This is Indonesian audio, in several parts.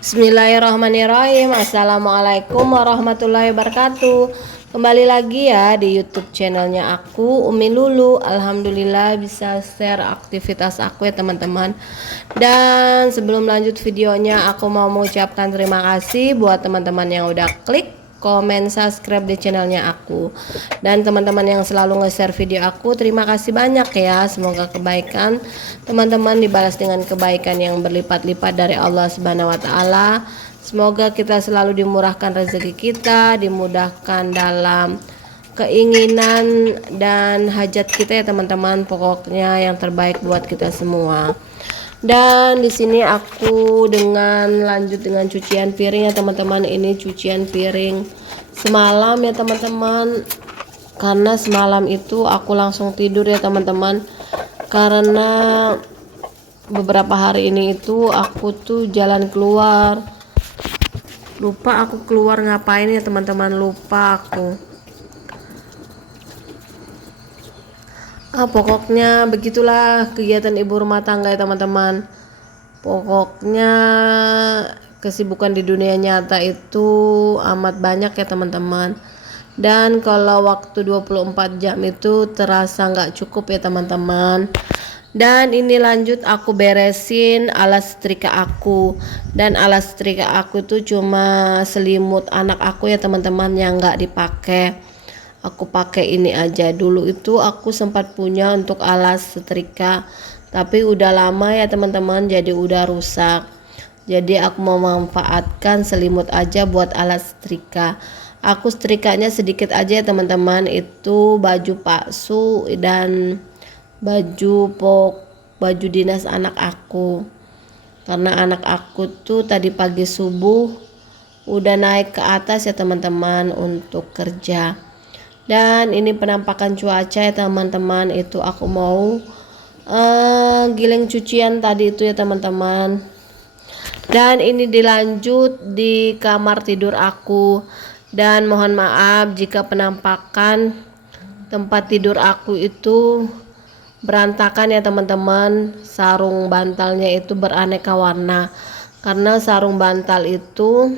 Bismillahirrahmanirrahim. Assalamualaikum warahmatullahi wabarakatuh. Kembali lagi ya di YouTube channelnya aku, Umi Lulu. Alhamdulillah bisa share aktivitas aku ya teman-teman. Dan sebelum lanjut videonya, aku mau mengucapkan terima kasih buat teman-teman yang udah klik, komen, subscribe di channelnya aku. Dan teman-teman yang selalu nge-share video aku, terima kasih banyak ya. Semoga kebaikan teman-teman dibalas dengan kebaikan yang berlipat-lipat dari Allah Subhanahu wa taala. Semoga kita selalu dimurahkan rezeki kita, dimudahkan dalam keinginan dan hajat kita ya teman-teman. Pokoknya yang terbaik buat kita semua. Dan di sini aku lanjut dengan cucian piring ya teman-teman. Ini cucian piring semalam ya teman-teman. Karena semalam itu aku langsung tidur ya teman-teman. Karena beberapa hari ini itu aku tuh jalan keluar. Lupa aku keluar ngapain ya teman-teman, lupa aku. Pokoknya begitulah kegiatan ibu rumah tangga ya teman-teman. Pokoknya kesibukan di dunia nyata itu amat banyak ya teman-teman. Dan kalau waktu 24 jam itu terasa nggak cukup ya teman-teman. Dan ini lanjut aku beresin alas setrika aku. Dan alas setrika aku tuh cuma selimut anak aku ya teman-teman yang nggak dipakai. Aku pakai ini aja. Dulu itu aku sempat punya untuk alas setrika, tapi udah lama ya teman-teman, jadi udah rusak. Jadi aku mau memanfaatkan selimut aja buat alas setrika. Aku setrikanya sedikit aja ya teman-teman. Itu baju palsu dan baju dinas anak aku. Karena anak aku tuh tadi pagi subuh udah naik ke atas ya teman-teman untuk kerja. Dan ini penampakan cuaca ya teman-teman. Itu aku mau giling cucian tadi itu ya teman-teman. Dan ini dilanjut di kamar tidur aku. Dan mohon maaf jika penampakan tempat tidur aku itu berantakan ya teman-teman. Sarung bantalnya itu beraneka warna. Karena sarung bantal itu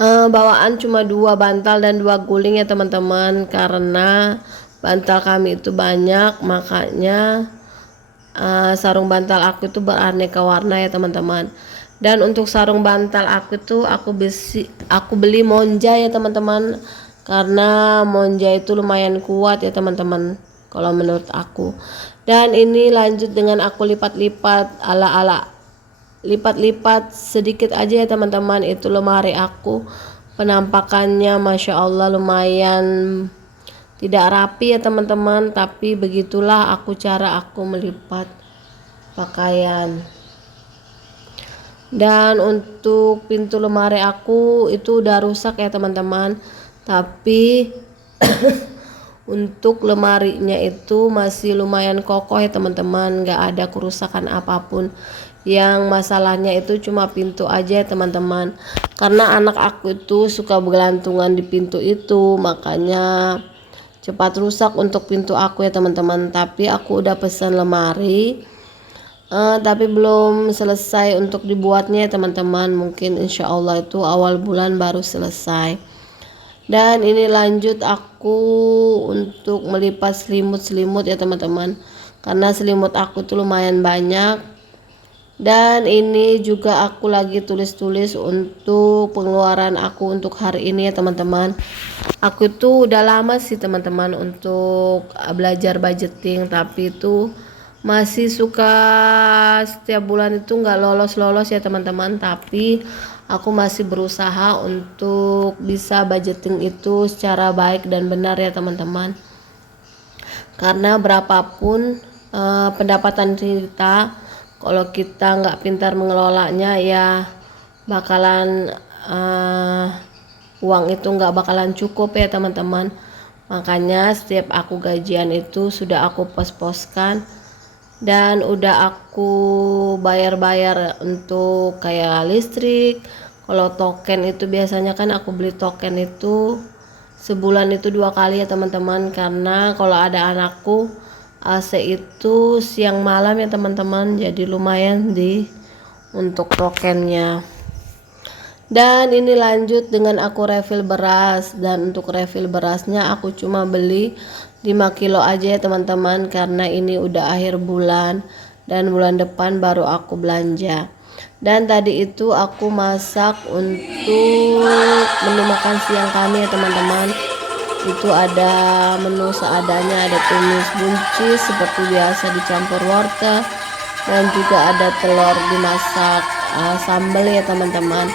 bawaan cuma 2 bantal dan 2 guling ya teman-teman. Karena bantal kami itu banyak, makanya sarung bantal aku itu beraneka warna ya teman-teman. Dan untuk sarung bantal aku tuh aku beli monja ya teman-teman. Karena monja itu lumayan kuat ya teman-teman kalau menurut aku. Dan ini lanjut dengan aku lipat-lipat ala-ala lipat-lipat sedikit aja ya teman-teman. Itu lemari aku, penampakannya Masya Allah lumayan tidak rapi ya teman-teman, tapi begitulah cara aku melipat pakaian. Dan untuk pintu lemari aku itu udah rusak ya teman-teman, tapi untuk lemarinya itu masih lumayan kokoh ya teman-teman, nggak ada kerusakan apapun. Yang masalahnya itu cuma pintu aja teman-teman. Karena anak aku itu suka bergelantungan di pintu itu, makanya cepat rusak untuk pintu aku ya teman-teman. Tapi aku udah pesan lemari, tapi belum selesai untuk dibuatnya ya teman-teman. Mungkin insya Allah itu awal bulan baru selesai. Dan ini lanjut aku untuk melipat selimut-selimut ya teman-teman. Karena selimut aku tuh lumayan banyak. Dan ini juga aku lagi tulis-tulis untuk pengeluaran aku untuk hari ini ya teman-teman. Aku tuh udah lama sih teman-teman untuk belajar budgeting, tapi itu masih suka setiap bulan itu nggak lolos-lolos ya teman-teman. Tapi aku masih berusaha untuk bisa budgeting itu secara baik dan benar ya teman-teman. Karena berapapun pendapatan kita, kalau kita nggak pintar mengelolanya ya bakalan uang itu nggak bakalan cukup ya teman-teman. Makanya setiap aku gajian itu sudah aku pos-poskan dan udah aku bayar-bayar untuk kayak listrik. Kalau token itu biasanya kan aku beli token itu sebulan itu 2 kali ya teman-teman. Karena kalau ada anakku AC itu siang malam ya teman-teman, jadi lumayan di untuk tokennya. Dan ini lanjut dengan aku refill beras, dan untuk refill berasnya aku cuma beli 5 kilo aja ya teman-teman, karena ini udah akhir bulan dan bulan depan baru aku belanja. Dan tadi itu aku masak untuk menu makan siang kami ya teman-teman. Itu ada menu seadanya, ada tumis buncis seperti biasa dicampur wortel, dan juga ada telur dimasak sambal ya teman-teman.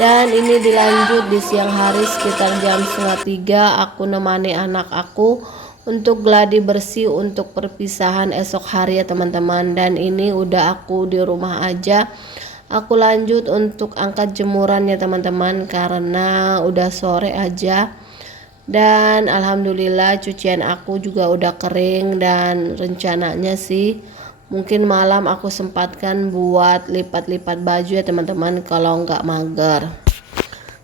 Dan ini dilanjut di siang hari sekitar jam 2:30 aku nemani anak aku untuk gladi bersih untuk perpisahan esok hari ya teman-teman. Dan ini udah aku di rumah aja, aku lanjut untuk angkat jemuran ya teman-teman karena udah sore aja. Dan alhamdulillah cucian aku juga udah kering, dan rencananya sih mungkin malam aku sempatkan buat lipat-lipat baju ya teman-teman kalau nggak mager.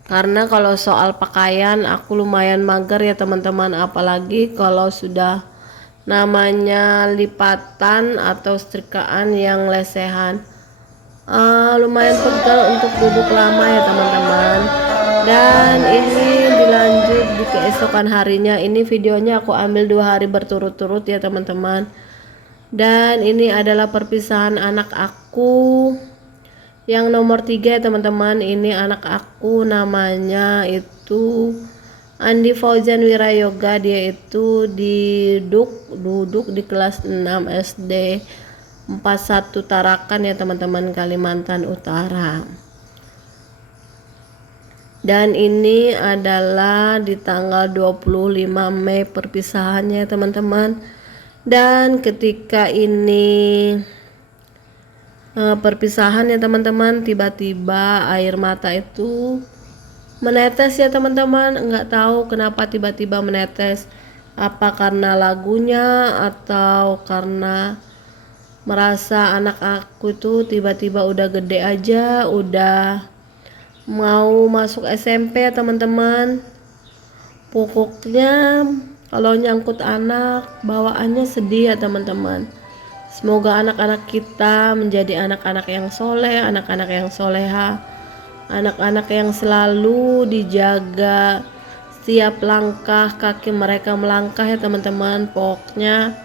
Karena kalau soal pakaian aku lumayan mager ya teman-teman, apalagi kalau sudah namanya lipatan atau setrikaan yang lesehan. Lumayan pegel untuk duduk lama ya teman-teman. Dan ini dilanjut di keesokan harinya. Ini videonya aku ambil 2 hari berturut-turut ya teman-teman. Dan ini adalah perpisahan anak aku yang nomor 3 ya teman-teman. Ini anak aku namanya itu Andi Fauzan Wirayoga. Dia itu duduk di kelas 6 SD 41 Tarakan ya teman-teman, Kalimantan Utara. Dan ini adalah di tanggal 25 Mei perpisahannya ya teman-teman. Dan ketika ini perpisahan ya teman-teman, tiba-tiba air mata itu menetes ya teman-teman. Nggak tahu kenapa tiba-tiba menetes, apa karena lagunya atau karena merasa anak aku itu tiba-tiba udah gede aja, udah mau masuk SMP ya teman-teman. Pokoknya kalau nyangkut anak bawaannya sedih ya teman-teman. Semoga anak-anak kita menjadi anak-anak yang soleh, anak-anak yang soleha, anak-anak yang selalu dijaga setiap langkah kaki mereka melangkah ya teman-teman. Pokoknya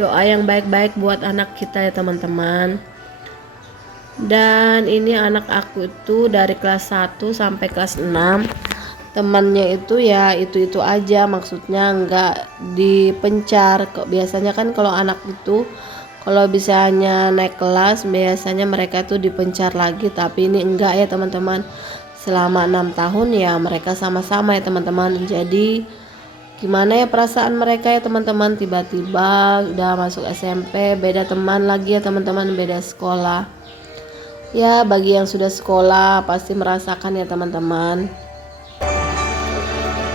doa yang baik-baik buat anak kita ya teman-teman. Dan ini anak aku itu dari kelas 1 sampai kelas 6. Temannya itu ya itu aja, maksudnya nggak dipencar. Kok biasanya kan kalau anak itu kalau bisanya naik kelas biasanya mereka tuh dipencar lagi, tapi ini enggak ya teman-teman. Selama 6 tahun ya mereka sama-sama ya teman-teman. Jadi gimana ya perasaan mereka ya teman-teman, tiba-tiba udah masuk SMP beda teman lagi ya teman-teman, beda sekolah. Ya bagi yang sudah sekolah pasti merasakan ya teman-teman.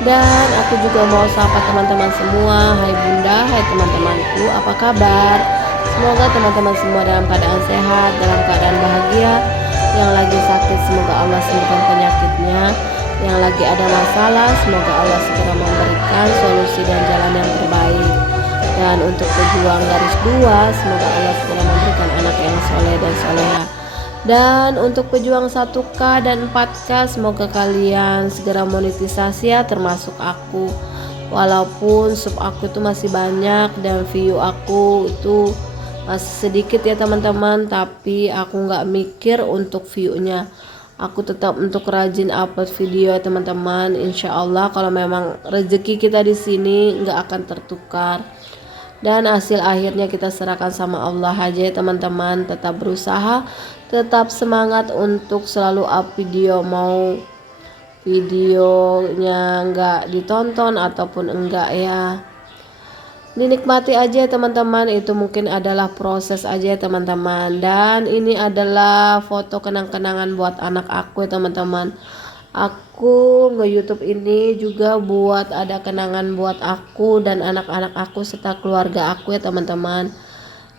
Dan aku juga mau sapa teman-teman semua. Hai bunda, hai teman-temanku, apa kabar? Semoga teman-teman semua dalam keadaan sehat, dalam keadaan bahagia. Yang lagi sakit semoga Allah sembuhkan penyakitnya. Yang lagi ada masalah semoga Allah segera memberikan solusi dan jalan yang terbaik. Dan untuk pejuang garis 2 semoga Allah segera memberikan anak yang soleh dan soleha. Dan untuk pejuang 1K dan 4K semoga kalian segera monetisasi ya, termasuk aku. Walaupun sub aku itu masih banyak dan view aku itu masih sedikit ya teman-teman, tapi aku nggak mikir untuk viewnya. Aku tetap untuk rajin upload video ya teman-teman. Insya Allah kalau memang rezeki kita di sini nggak akan tertukar. Dan hasil akhirnya kita serahkan sama Allah aja ya teman-teman. Tetap berusaha, tetap semangat untuk selalu up video, mau videonya nggak ditonton ataupun enggak ya dinikmati aja teman-teman. Itu mungkin adalah proses aja teman-teman. Dan ini adalah foto kenang-kenangan buat anak aku ya teman-teman. Aku nge-YouTube ini juga buat ada kenangan buat aku dan anak-anak aku serta keluarga aku ya teman-teman.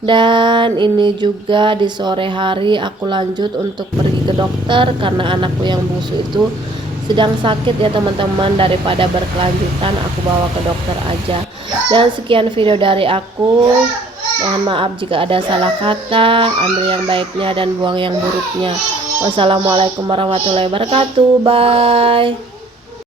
Dan ini juga di sore hari aku lanjut untuk pergi ke dokter karena anakku yang bungsu itu sedang sakit ya teman-teman, daripada berkelanjutan aku bawa ke dokter aja. Dan sekian video dari aku, mohon maaf jika ada salah kata, ambil yang baiknya dan buang yang buruknya. Wassalamualaikum warahmatullahi wabarakatuh. Bye.